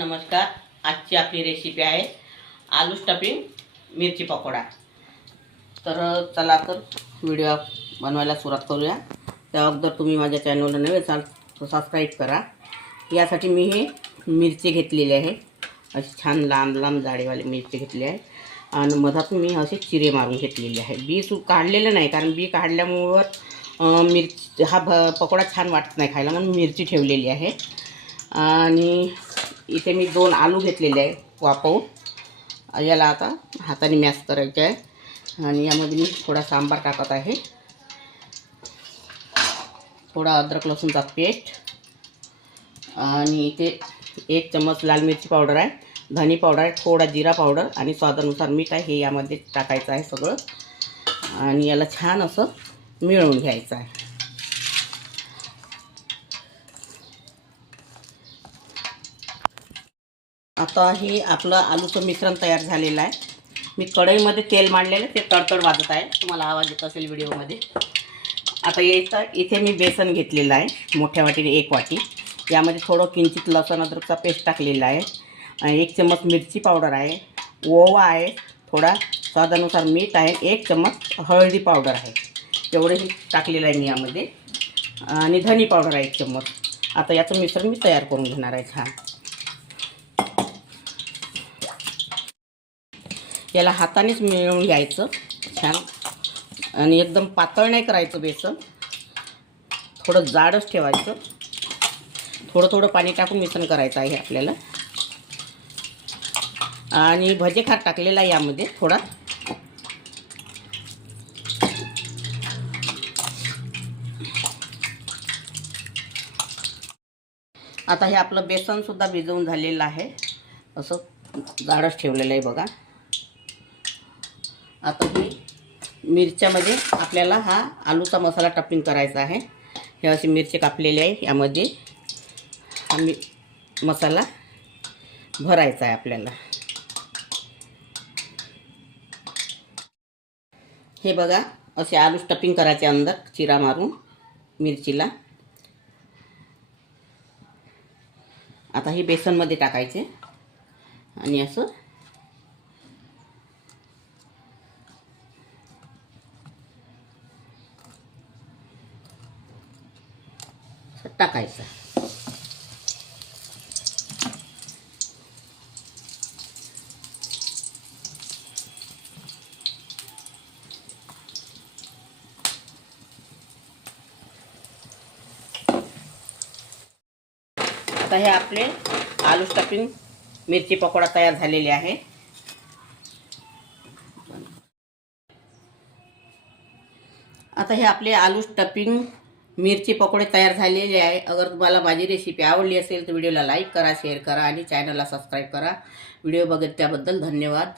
नमस्कार आजची आपली रेसिपी आहे आलू स्टफिंग मिरची पकोडा. तर चला तर व्हिडिओ बनवायला सुरुवात करूया. त्या अगोदर तुम्ही माझ्या चॅनलला नव्हे चाल तर सबस्क्राईब करा. यासाठी मी हे मिरची घेतलेली आहे. अशी छान लांब लांब जाडीवाली मिरची घेतली आहे. आणि मधात मी असे चिरे मारून घेतलेले आहे. बी सु काढलेलं नाही कारण बी काढल्यामुळं मिरची हा भ पकोडा छान वाटत नाही खायला म्हणून मिरची ठेवलेली आहे. आणि इथे मी दोन आलू घेतलेले आहे वापवून याला आता हाताने मॅश करायचे आहे. आणि यामध्ये मी थोडा सांबार टाकत आहे. थोडा अद्रक लसूणचा पेस्ट आणि इथे एक चम्मच लाल मिरची पावडर आहे. धनी पावडर आहे थोडा जिरा पावडर आणि स्वादानुसार मीठ आहे हे यामध्ये टाकायचं आहे सगळं. आणि याला छान असं मिळवून घ्यायचं आहे. आता हे आपलं आलूचं मिश्रण तयार झालेलं आहे. मी कढईमध्ये तेल मांडलेलं ते तडतड वाजत आहे. तुम्हाला आवाज येत असेल व्हिडिओमध्ये. आता यायचं इथे मी बेसन घेतलेलं आहे मोठ्या वाटीने एक वाटी. यामध्ये थोडं किंचित लसण अद्रकचा पेस्ट टाकलेला आहे. एक चम्मच मिरची पावडर आहे. ओवा आहे थोडा स्वादानुसार मीठ आहे. एक चम्मच हळदी पावडर आहे. एवढंही टाकलेलं आहे मी यामध्ये. आणि धनी पावडर आहे एक चम्मच. आता याचं मिश्रण मी तयार करून घेणार आहे. छान. याला हातानेच मिळवून घ्यायचं. छान. आणि एकदम पातळ नाही करायचं बेसन. थोडं जाडच ठेवायचं. थोडं थोडं पाणी टाकून मिश्रण करायचं आहे आपल्याला. आणि भजे खार टाकलेला आहे यामध्ये थोडा. आता हे आपलं बेसनसुद्धा भिजवून झालेलं आहे. असं जाडच ठेवलेलं आहे बघा. आता ही मिरच्यामध्ये आपल्याला हा आलूचा मसाला टपिंग करायचा आहे. हे अशी मिरची कापलेली आहे. यामध्ये हा मी मसाला भरायचा आहे आपल्याला. हे बघा असे आलू स्टपिंग करायचे अंदर चिरा मारून मिरचीला. आता हे बेसनमध्ये टाकायचे. आणि असं टाकायचं. आता हे आपले आलू स्टफिंग मिरची पकोडा तयार झालेले आहे. आता हे आपले आलू स्टफिंग मिरची पकोडे तयार झालेले आहे. अगर तुम्हाला माझी रेसिपी आवडली असेल तर व्हिडिओला लाईक करा शेअर करा आणि चॅनलला सबस्क्राईब करा. व्हिडिओ बघत त्याबद्दल धन्यवाद.